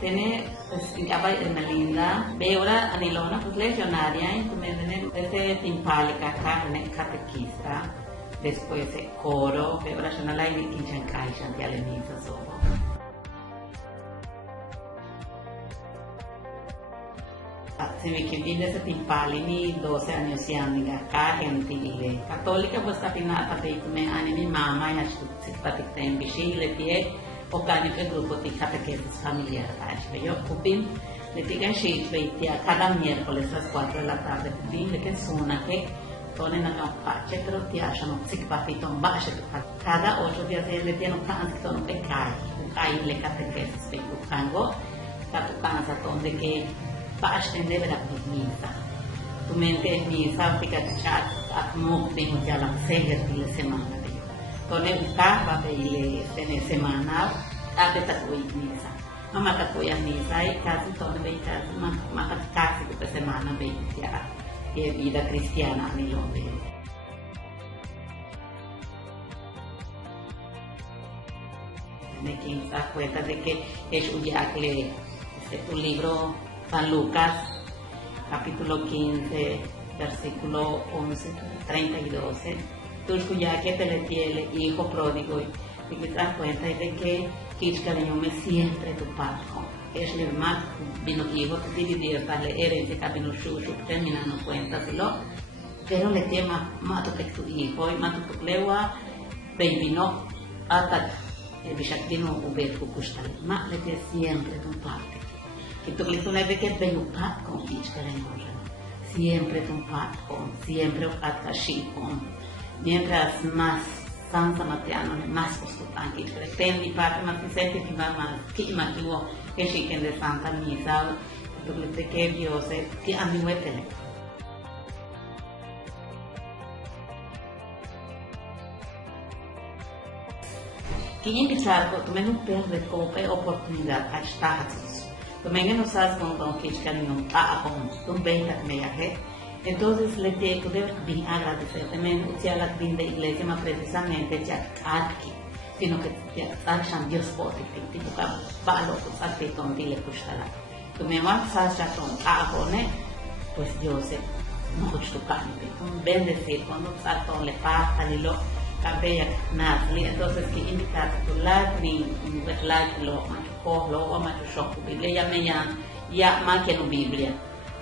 tiene, pues, en linda, ve ahora anilona, pues legionaria, y también desde timpálica, acá, en el catequista, después el coro, ve ahora yo no la hay que chancay, chantiale misa, solo. Se me que viene ese timpali, ni 12 años ya, ni acá, gentile. Católica, pues, tapinata, me animi mamá, y así, paticta en bichile, tie, organico el grupo de catequesis familiar. Yo ocupé, le digan cada miércoles a las 4 de la tarde, dile que es una que ponen a campache, pero te hacen un zicpatito en bache. Cada 8 días le tienen un canto, un pecado, le catequesis, un cango, tu cansa, donde que bache de la misa. Tu mente es misa, fíjate, chat, a como vimos ya la serie de la semana. Entonces, buscaba pedirle en semana a Betacuy misa. Mamá Tacuy a misa y casi todo el día, casi por semana, veía que vida cristiana a mi nombre. Me quien se da cuenta de que es un libro San Lucas, capítulo 15, versículo 11, 30 y 12. Entonces, ya que te le tiene hijo pródigo y que te das cuenta de que me siempre tu padre. Es el más vino hijo, te dividir para la herencia que vino su terminando cuentas, pero le tiene más tu hijo y más tu plewa, vino hasta el bichactino ubet kukustal, más le tiene siempre tu parte. Que tú le tunes de que vino pat con siempre tu parte, siempre con mientras más Sansa Mateano, más costutan que pretendi parte más que sente que más que imagino que chiquen de Santa Misa, porque que Dios que a mí me tiene. Que empezar con também não perde qualquer oportunidade a estar também não sabes com que não tá com também tá meia ré. Entonces le tengo que bien agradecer también a la linda iglesia, más precisamente ya aquí, sino que ya están Dios por ti, tipo que valo pues a ti donde le gustará. Tu me vas a hacer con agone, pues yo sé mucho tu cante, un bendecir cuando estás con le pasta y lo cabella nazli, entonces que invitar tu lagri, un lagri lo macho lo o macho shoku, Biblia ya más que no Biblia,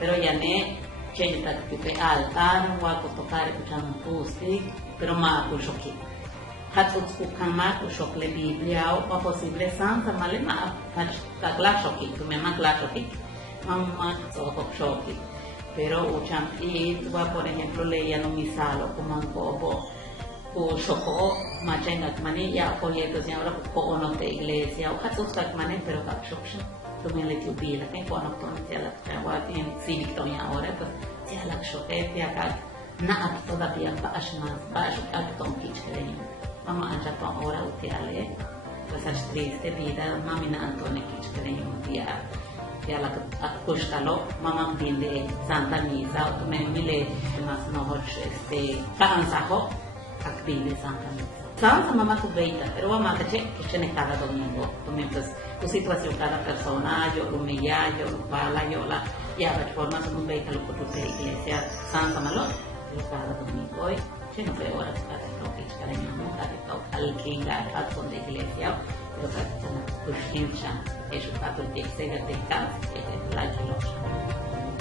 pero ya ne che sta che altar wa ko tocar escuchando pusti pero ma ko shoki hat ko ma ko shok le biblia o posible santa male ma ta la shoki tu me ma la shoki mamma so ko shoki pero ucham y va por ejemplo leyendo misalo como un poco ko shoko ma chenga manilla o yeto se habla ko no de iglesia o hat sta mane pero ka shokshi también le tubila que cuando se la trabaja en cívico ahora pues se la choque acá nada todavía va a tomar que mamá ya con ahora utiale pues es triste vida mami na Antonio que ya la acostalo mamá pide Santa Misa o también mile más no cansajo active Santa Misa Santa mamá tu veita pero mamá te que ne cada domingo también pues tu situación cada persona, yo lo humilla, yo lo pala, yo la ya de forma se un veita lo que tu iglesia Santa Malor, yo cada domingo hoy, que no veo ahora que no que cada niño cada al que la con de iglesia, pero cada persona pues hincha, eso cada que se de casa,